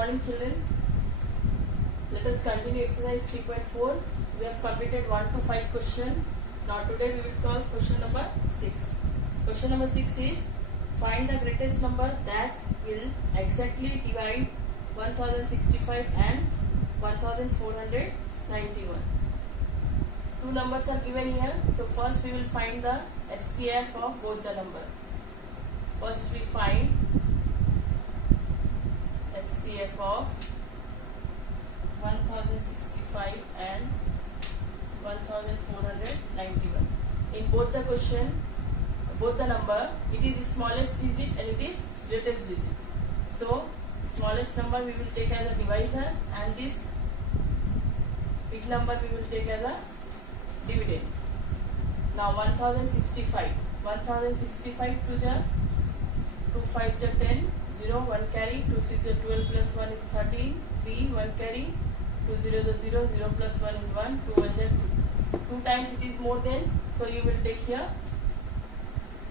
morning children. Let us continue exercise 3.4. We have completed 1 to 5 question. Now today we will solve question number 6. Question number 6 is find the greatest number that will exactly divide 1065 and 1491. Two numbers are given here. So first we will find the HCF of both the number. First we find HCF of 1065 and 1491. In both the question, both the number, it is the smallest digit and it is greatest digit. So smallest number we will take as a divisor and this big number we will take as a dividend. Now 1065 to the 2 5 the 10, 0 1 carry, 2 6 the 12 plus 1 is 13, 3 1 carry, 2 0 the 0, 0 plus 1 is 1, 2 1 the 2 times it is more than, so you will take here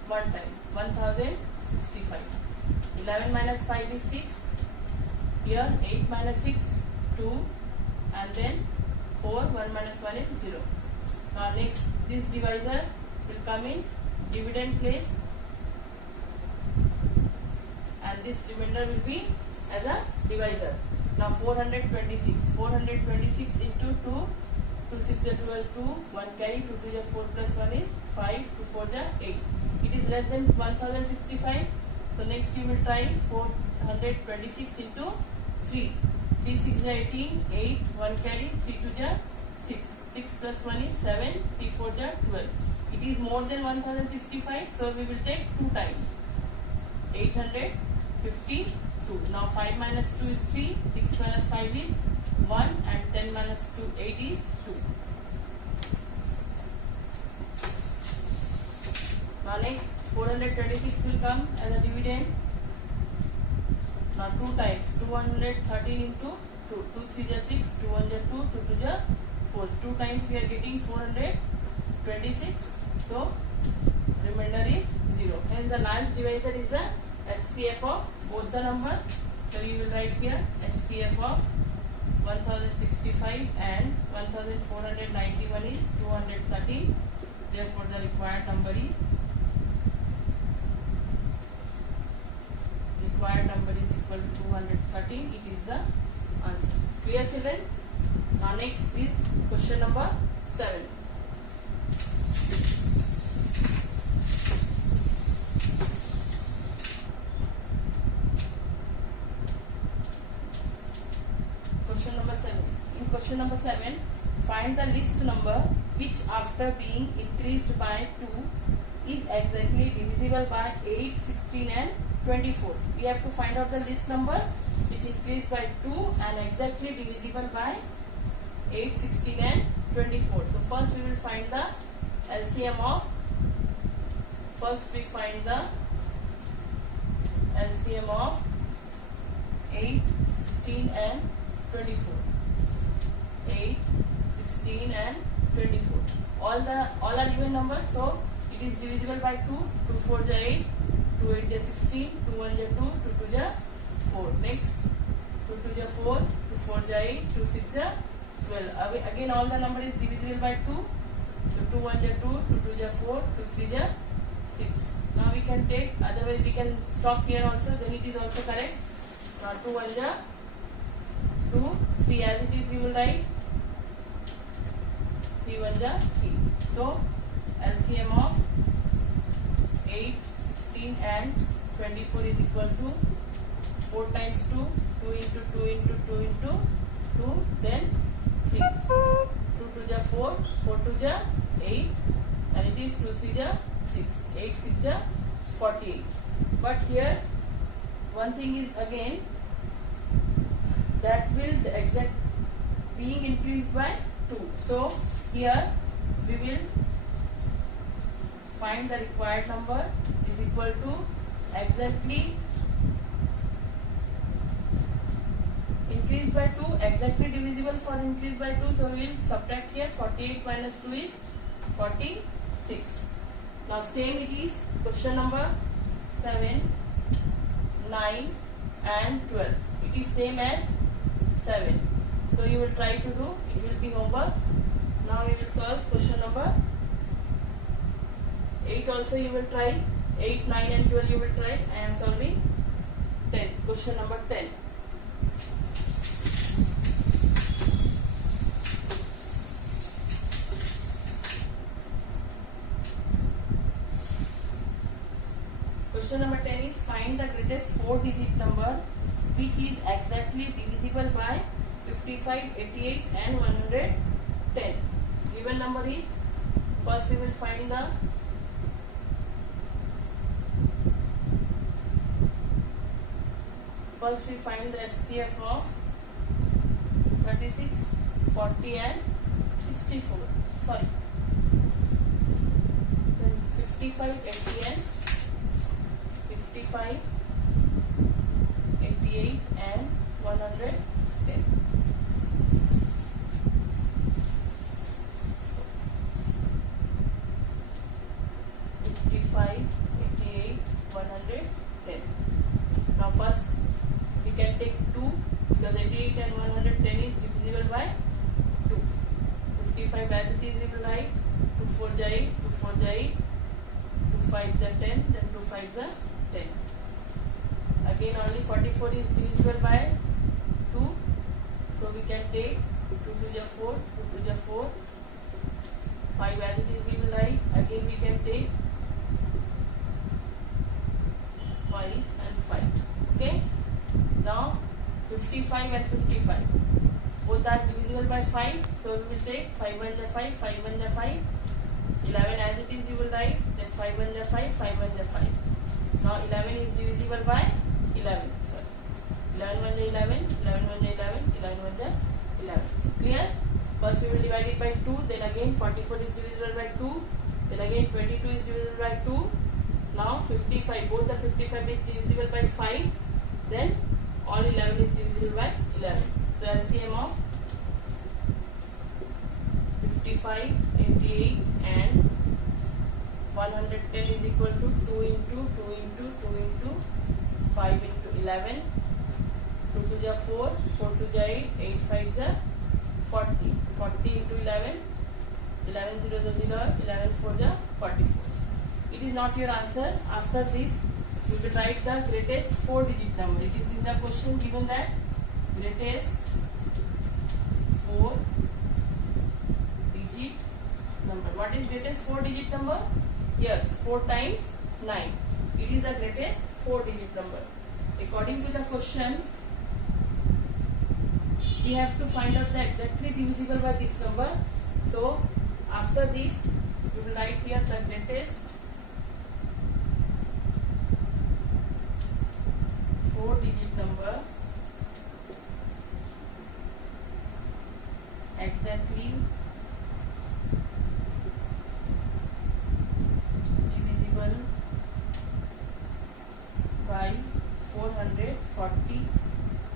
1 time, 1065. 11 minus 5 is 6, here 8 minus 6, 2, and then 4, 1 minus 1 is 0. Now next, this divisor will come in dividend place and this remainder will be as a divisor. Now 426 into 2, 2 6 is 12, 2, 1 carry, 2 2 is 4 plus 1 is 5, 2 4 is 8. It is less than 1065. So next you will try 426 into 3. 3 6 is 18, 8, 1 carry, 3 2 is 6. 6 plus 1 is 7, 3 4 is 12. It is more than 1065, so we will take 2 times. 852. Now 5 minus 2 is 3, 6 minus 5 is 1 and 10 minus 2, 8 is 2. Now next 426 will come as a dividend. Now 2 times, 213 into 2, 2 3 is 6, 2 1 is 2, 2 2 is 4. 2 times we are getting 426, so remainder is 0. Hence the last divisor is the HCF of both the number. So you will write here HCF of 1065 and 1491 is 213. Therefore the required number is equal to 213. It is the answer. Clear children? Now next is question number 7. Question number 7. In question number 7, find the list number which after being increased by 2 is exactly divisible by 8, 16 and 24. We have to find out the list number which increased by 2 and exactly divisible by 8, 16 and 24. So first we will find the LCM of, first we find the LCM of 8, 16 and 24. 8, 16 and 24. All are even numbers, so it is divisible by 2. 2 4 is 8, 2 8 is 16, 2 1 is 2, 2 2 is 4. Next 2 2 is 4, 2 4 is 8, 2 6 is 12. Again all the number is divisible by 2. So 2 1 is 2, 2 2 is 4, 2 3 is 6. Now we can take, otherwise we can stop here also, then it is also correct. Now 2 1 is 2, 3 as it is we will write. 3 1 is 3. So LCM of 8, 16 and 24 is equal to 4 times 2, 2 into 2 into 2 into 2, then 3. 2 2 is 4, 4 2 is 8 and it is 2 3 is 6. 8 6 is 48. But here one thing is again that will the exact being increased by 2. So here we will find the required number is equal to exactly increase by 2, exactly divisible for increase by 2. So we will subtract here 48 minus 2 is 46. Now same it is question number 7, 9 and 12. It is same as 7. So you will try to do, it will be homework. Now we will solve question number 8 also you will try. 8, 9 and 12 you will try. I am solving 10. Question number 10. Question number 10 is find the greatest 4-digit number which is exactly divisible by 55, 88 and 110. Given number is, first we will find the HCF of 36, 40 and 64. Sorry. Then 55, 80 and 55, 88 and 110. Now first we can take 2 because 88 and 110 is divisible by 2. 55 as it is we will write 2 4 is 8, 2 4 is 8, 2 5 is 10, then 2 5 is 10. Again only 44 is divisible by 2, so we can take 2 to the 4, 2 to the 4, 5 as it is we will write. Again we can take 5 and 5. Okay. Now 55 and 55 both are divisible by 5, so we will take 5 1 is 5, 5 1 is 5. 11 as it is you will write, then 5 1 is 5, 5 1 is 5. Now 11 is divisible by 11. Sorry. 11 1 is 11, 11 1 is 11, 11 1 is 11. Clear? First we will divide it by 2, then again 44 is divisible by 2, then again 22 is divisible by 2. Now 55, both the 55 is divisible by 5, then all 11 is divisible by 11. So LCM of 55, 88 and 110 is equal to 2 into 2 into 2 into 5 into 11. 2 to the 4, 4 to the 8, 8 5 is 40. 40 into 11, 11 0 is 0, 11 4 is 44. It is not your answer. After this, you will write the greatest 4-digit number. It is in the question given that greatest 4-digit number. What is greatest 4-digit number? Yes, 4 times 9. It is the greatest 4-digit number. According to the question, we have to find out the exactly divisible by this number. So, after this, you will write here the greatest 4-digit number exactly divisible by 440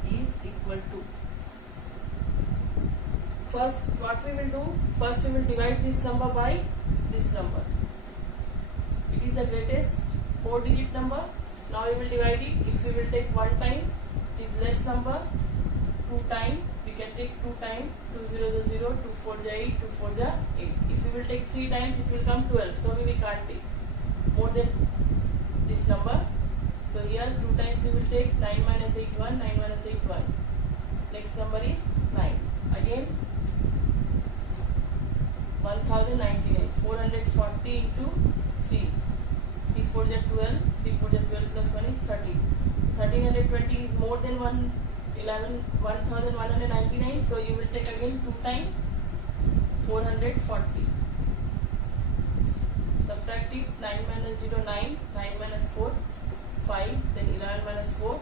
is equal to. First, what we will do? First, we will divide this number by this number. It is the greatest 4-digit number. Now we will divide it. If we will take 1 time, it is less number. 2 time, we can take 2 times. 2 0 is 0, 2 4 is 8, 2 4 is 8. If we will take 3 times, it will come 12. So we can't take more than this number. So here 2 times we will take 9 minus 8 1, 9 minus 8 1. Next number is 9. Again 1099. 440 into 3. 3 4 is 12. 3 4 is 12 plus 1 is 13. 1320 is more than 1199. So you will take again 2 times 440. Subtract it. 9 minus 0 9. 9 minus 4 5. Then 11 minus 4.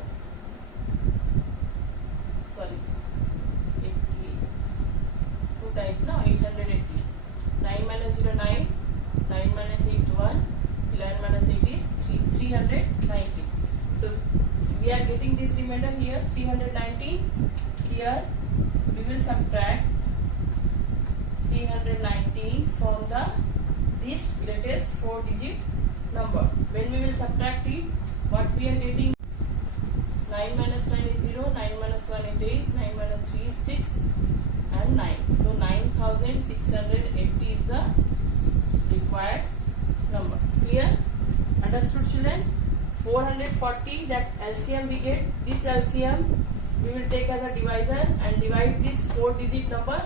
Sorry. 80. 2 times now 880. 9 minus 0 9. 9 minus 8 1. 11 minus 8 is 390. So we are getting this remainder here 390. Here we will subtract 390 from this greatest 4-digit number. When we will subtract it, what we are getting? 9 minus 9 is 0. 9 minus 440, that LCM we get, this LCM we will take as a divisor and divide this 4-digit number,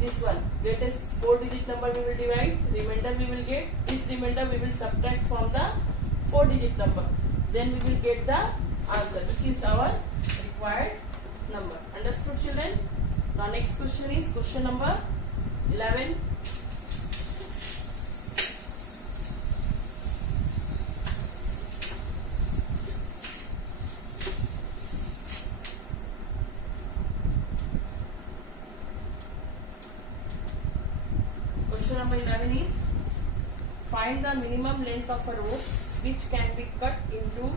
this one, greatest 4-digit number we will divide, remainder we will get, this remainder we will subtract from the 4-digit number. Then we will get the answer, which is our required number. Understood, children? Now next question is question number 11. Question number 11 is, find the minimum length of a rope which can be cut into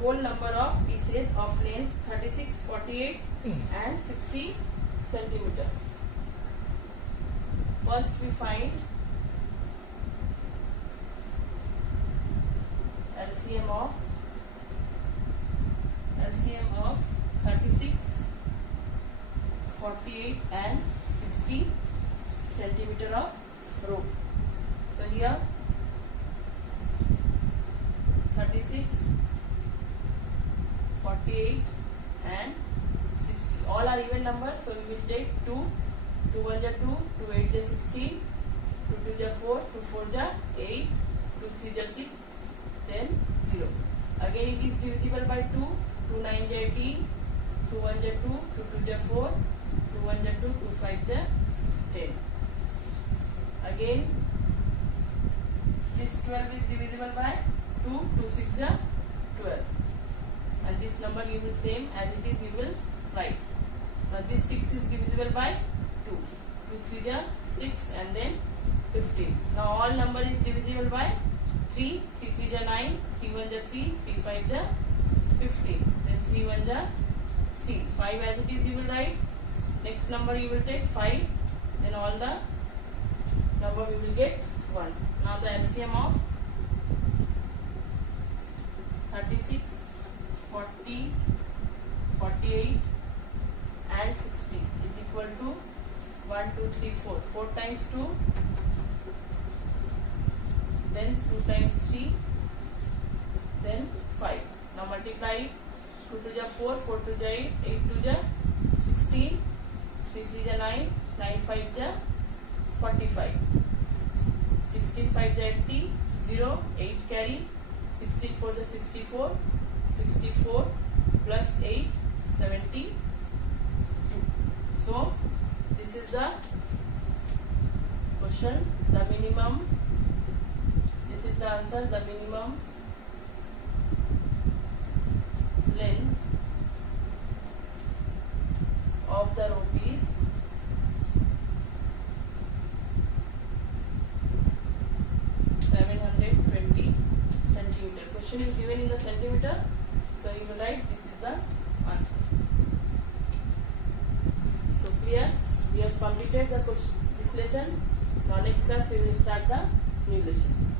whole number of pieces of length 36, 48 and 60 centimeter. First we find LCM of 36, 48 and 60 centimeter of rope. So here 36, 48 and 60, all are even numbers, so we will take 2, 2 1 is 2, 2 8 is 16, 2 2 is 4, 2 4 is 8, 2 3 is 6, then 0. Again it is divisible by 2, 2 9 is 18, 2 1 is 2, 2 2 is 4, 2 1 is 2, 2 5 is 10. Again this 12 is divisible by 2, 2 6 is 12. And this number you will same as it is, you will write. Now this 6 is divisible by 2, 2 3 is 6 and then 15. Now all number is divisible by 3, 3 3 is 9, 3 1 is 3, 3 5 is 15, then 3 1 is 3, 5 as it is you will write. Next number you will take 5, then all the number we will get 1. Now the LCM of 36, 40, 48 and 60 is equal to 1, 2, 3, 4. 4 times 2, then 2 times 3, then 5. Now multiply it. 2 2 is 4, 4 2 is 8, 8 2 is 16, 3 3 is 9, 9 5 is 45, 16 5 is 80, 0, 8 carry, 16 4 is 64, 64 plus 8, 72. So this is the question, the minimum, this is the answer, the minimum length of the rope is 720 centimeter. Question is given in the centimeter, so you will write this is the answer. So clear? We have completed the question, this lesson. Now next class we will start the new lesson.